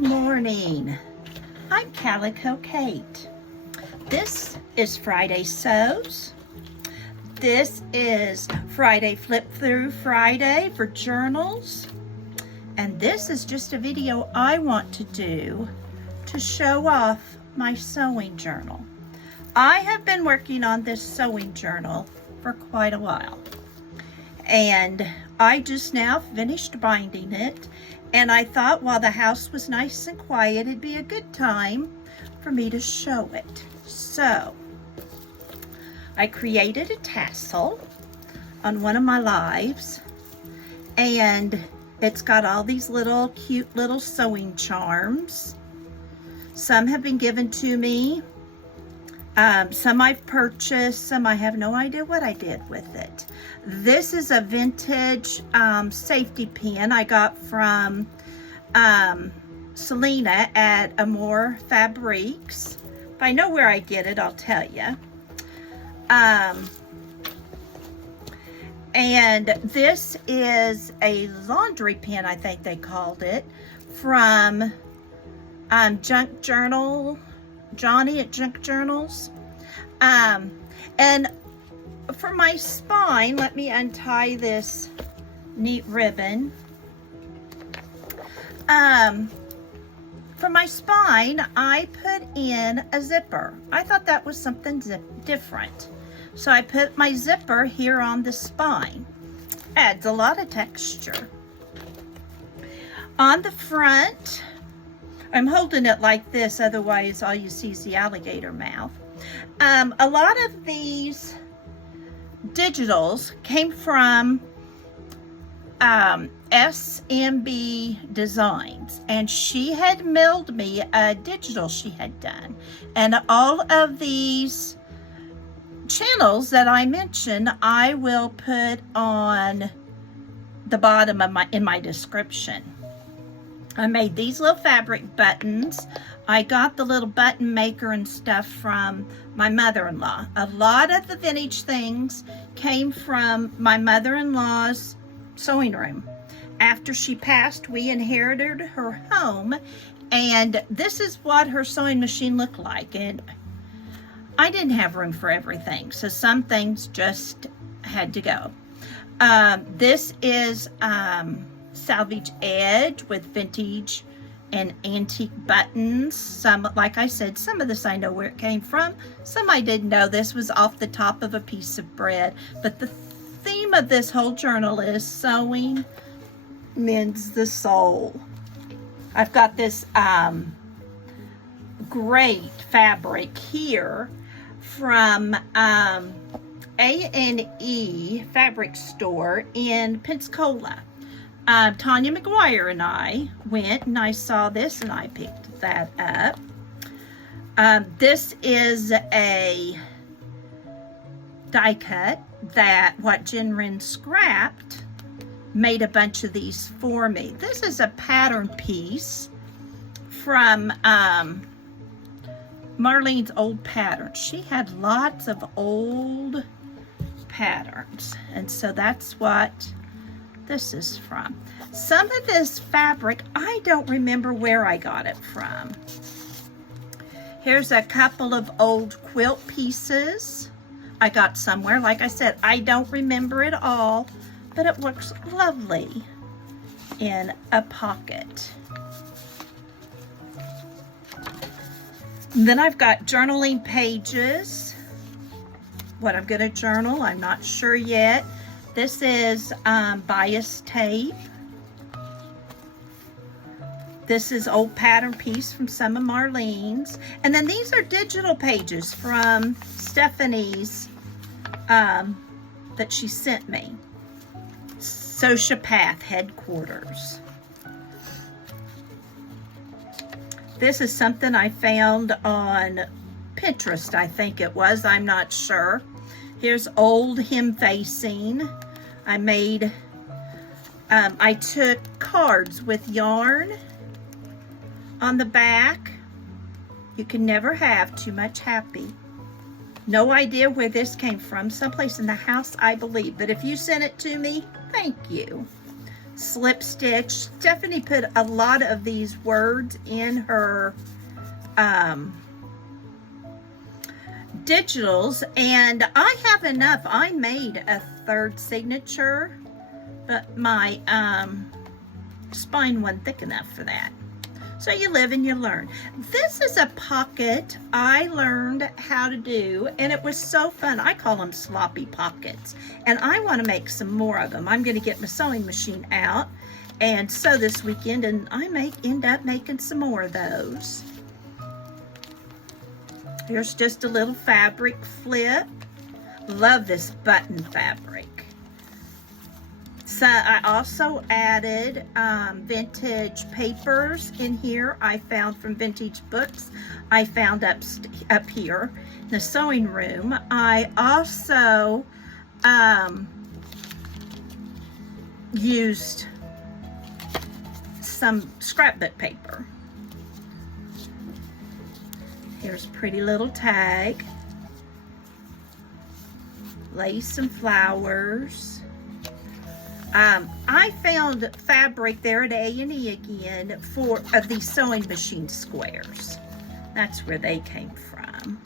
Good morning. I'm Calico Kate. This is Friday Sews. This is Friday Flip Through Friday for journals. And this is just a video I want to do to show off my sewing journal. I have been working on this sewing journal for quite a while. And I just now finished binding it. And I thought while the house was nice and quiet, it'd be a good time for me to show it. So, I created a tassel on one of my lives, and it's got all these little cute little sewing charms. Some have been given to me. Some I've purchased, some I have no idea what I did with it. This is a vintage safety pin I got from Selena at Amore Fabriques. If I know where I get it, I'll tell you. And this is a laundry pin, I think they called it, from Junk Journal, Johnny at Junk Journals. And for my spine, let me untie this neat ribbon. For my spine, I put in a zipper. I thought that was something different. So I put my zipper here on the spine. Adds a lot of texture. On the front, I'm holding it like this, otherwise all you see is the alligator mouth. A lot of these digitals came from SMB Designs, and she had mailed me a digital she had done. And all of these channels that I mentioned, I will put on the bottom of in my description. I made these little fabric buttons. I got the little button maker and stuff from my mother-in-law. A lot of the vintage things came from my mother-in-law's sewing room. After she passed, we inherited her home, and this is what her sewing machine looked like. And I didn't have room for everything, so some things just had to go. This is salvage edge with vintage and antique buttons. Some, like I said, some of this I know where it came from. Some I didn't know. This was off the top of a piece of bread. But the theme of this whole journal is sewing mends the soul. I've got this great fabric here from A&E Fabric Store in Pensacola. Tanya McGuire and I went and I saw this and I picked that up. This is a die cut that what Jen Wren scrapped made a bunch of these for me. This is a pattern piece from Marlene's old patterns. She had lots of old patterns, and so that's what this is from. Some of this fabric, I don't remember where I got it from. Here's a couple of old quilt pieces I got somewhere. Like I said, I don't remember it all, but it looks lovely in a pocket. And then I've got journaling pages. What I'm going to journal, I'm not sure yet. This is bias tape. This is old pattern piece from some of Marlene's. And then these are digital pages from Stephanie's that she sent me. Sociopath headquarters. This is something I found on Pinterest, I think it was. I'm not sure. Here's old him facing. I made, I took cards with yarn on the back. You can never have too much happy. No idea where this came from. Someplace in the house, I believe. But if you sent it to me, thank you. slip stitch. Stephanie put a lot of these words in her digitals, and I have enough. I made a third signature, but my spine wasn't thick enough for that. So you live and you learn. This is a pocket I learned how to do, and it was so fun. I call them sloppy pockets, and I want to make some more of them. I'm going to get my sewing machine out and sew this weekend, and I may end up making some more of those. Here's just a little fabric flip. Love this button fabric. So I also added vintage papers in here. I found from Vintage Books. I found up here in the sewing room. I also used some scrapbook paper. Here's a pretty little tag. Lace and flowers. I found fabric there at A&E again for these sewing machine squares. That's where they came from.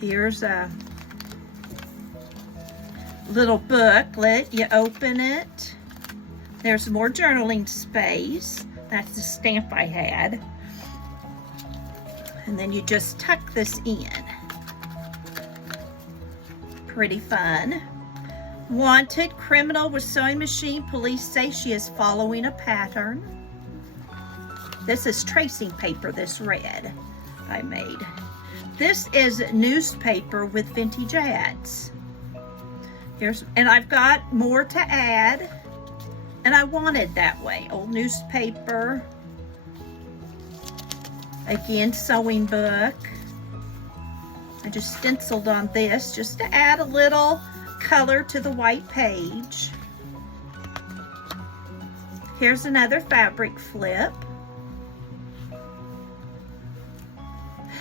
Here's a little booklet. You open it. There's more journaling space. That's the stamp I had. And then you just tuck this in. Pretty fun. Wanted, criminal with sewing machine. Police say she is following a pattern. This is tracing paper, this red I made. This is newspaper with vintage ads. And I've got more to add, and I wanted that way. Old newspaper. Again, sewing book. I just stenciled on this just to add a little color to the white page. Here's another fabric flip.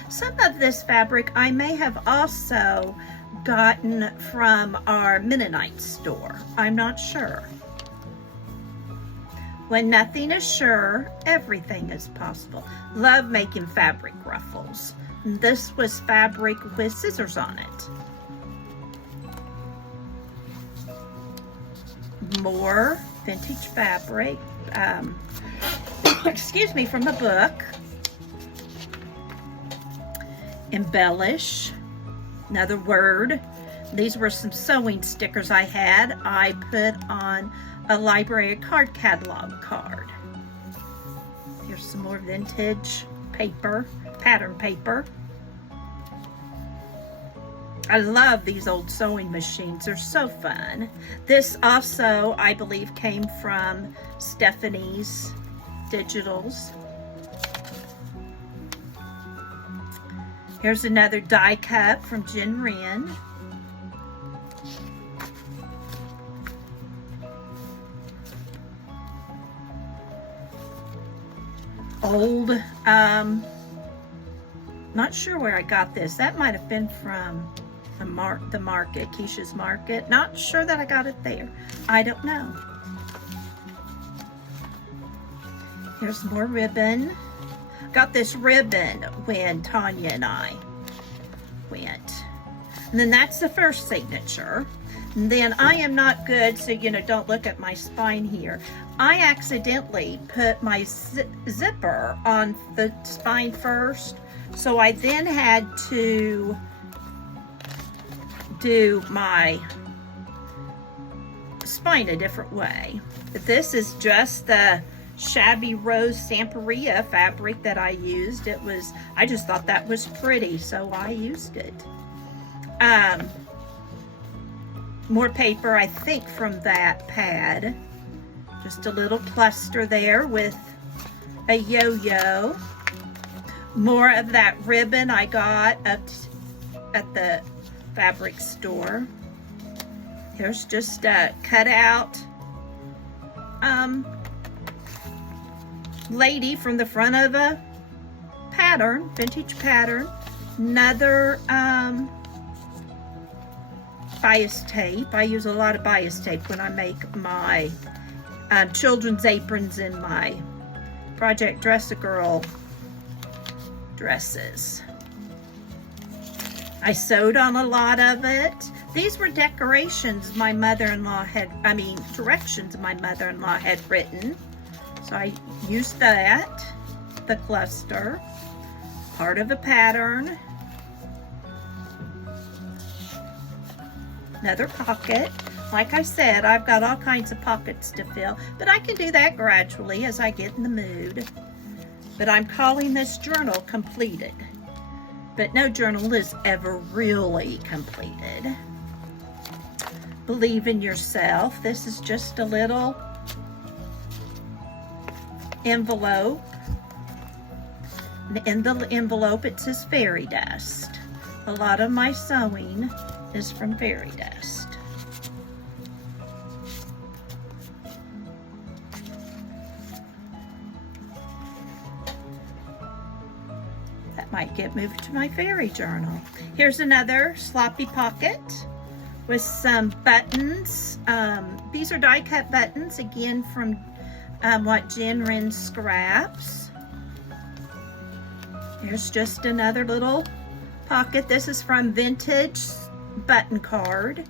Some of this fabric I may have also gotten from our Mennonite store. I'm not sure. When nothing is sure, everything is possible. Love making fabric ruffles. This was fabric with scissors on it. More vintage fabric, excuse me, from a book. Embellish, another word. These were some sewing stickers I had. I put on a library card catalog card. Here's some more vintage paper, pattern paper. I love these old sewing machines. They're so fun. This also, I believe, came from Stephanie's Digitals. Here's another die cup from Jen Wren. Old, not sure where I got this. That might have been from the market, Keisha's Market. Not sure that I got it there. I don't know. Here's more ribbon. Got this ribbon when Tanya and I went. And then that's the first signature. And then I am not good, so don't look at my spine here. I accidentally put my zipper on the spine first, so I then had to do my spine a different way. But this is just the Shabby Rose Samperia fabric that I used. I just thought that was pretty, so I used it. More paper, I think, from that pad. Just a little cluster there with a yo-yo. More of that ribbon I got up at the fabric store. Here's just a cutout lady from the front of a pattern, vintage pattern. Another bias tape. I use a lot of bias tape when I make my children's aprons in my Project Dress-A-Girl dresses. I sewed on a lot of it. These were decorations my mother-in-law had, directions my mother-in-law had written. So I used that, the cluster, part of a pattern. Another pocket. Like I said, I've got all kinds of pockets to fill, but I can do that gradually as I get in the mood. But I'm calling this journal completed. But no journal is ever really completed. Believe in yourself. This is just a little envelope. In the envelope it says fairy dust. A lot of my sewing is from fairy dust. Might get moved to my fairy journal. Here's another sloppy pocket with some buttons. These are die cut buttons, again from what Jen Wren scraps. Here's just another little pocket. This is from Vintage Button Card.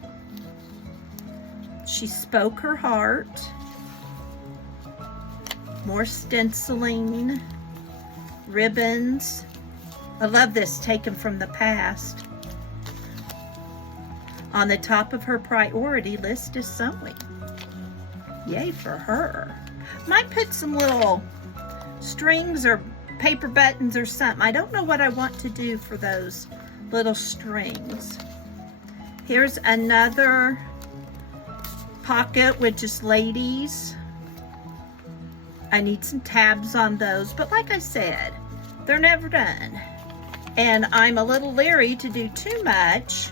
She spoke her heart. More stenciling, ribbons. I love this, taken from the past. On the top of her priority list is sewing. Yay for her. Might put some little strings or paper buttons or something. I don't know what I want to do for those little strings. Here's another pocket with just ladies. I need some tabs on those, but like I said, they're never done. And I'm a little leery to do too much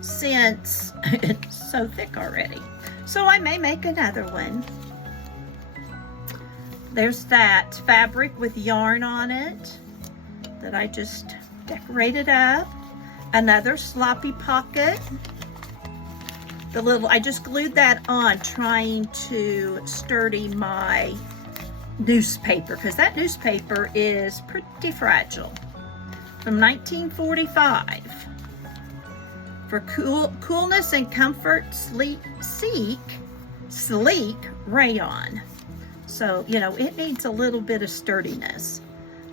since it's so thick already. So I may make another one. There's that fabric with yarn on it that I just decorated up. Another sloppy pocket. I just glued that on trying to sturdy my newspaper, because that newspaper is pretty fragile. From 1945. For coolness and comfort, sleek rayon. So, you know, it needs a little bit of sturdiness.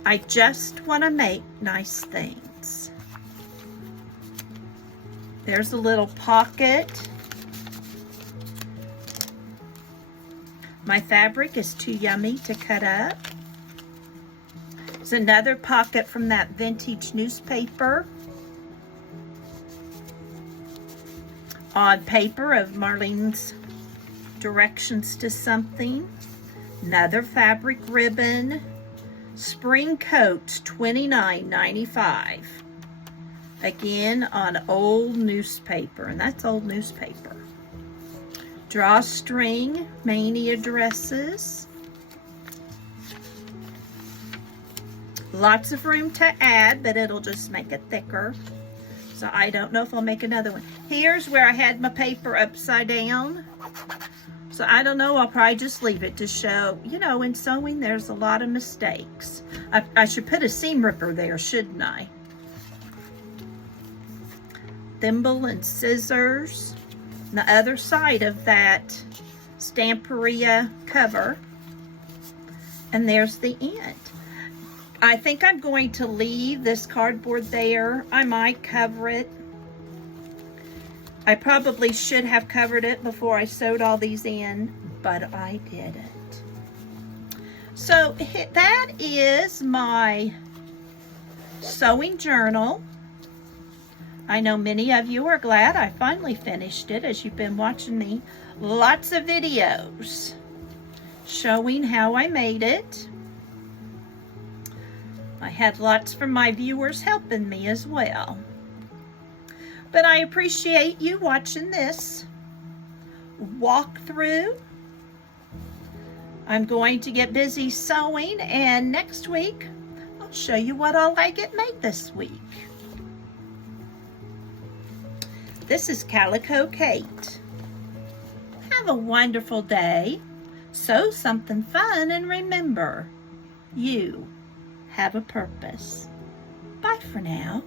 I just want to make nice things. There's a little pocket. My fabric is too yummy to cut up. There's another pocket from that vintage newspaper. Odd paper of Marlene's directions to something. Another fabric ribbon. Spring coats, $29.95. Again on old newspaper, and that's old newspaper. Drawstring mania dresses. Lots of room to add, but it'll just make it thicker. So I don't know if I'll make another one. Here's where I had my paper upside down. So I don't know, I'll probably just leave it to show, you know, in sewing there's a lot of mistakes. I should put a seam ripper there, shouldn't I? Thimble and scissors. On the other side of that Stamperia cover. And there's the end. I think I'm going to leave this cardboard there. I might cover it. I probably should have covered it before I sewed all these in, but I didn't. So that is my sewing journal. I know many of you are glad I finally finished it, as you've been watching me lots of videos showing how I made it. I had lots from my viewers helping me as well. But I appreciate you watching this walkthrough. I'm going to get busy sewing, and next week I'll show you what all I get made this week. This is Calico Kate. Have a wonderful day. sew something fun, and remember, you have a purpose. Bye for now.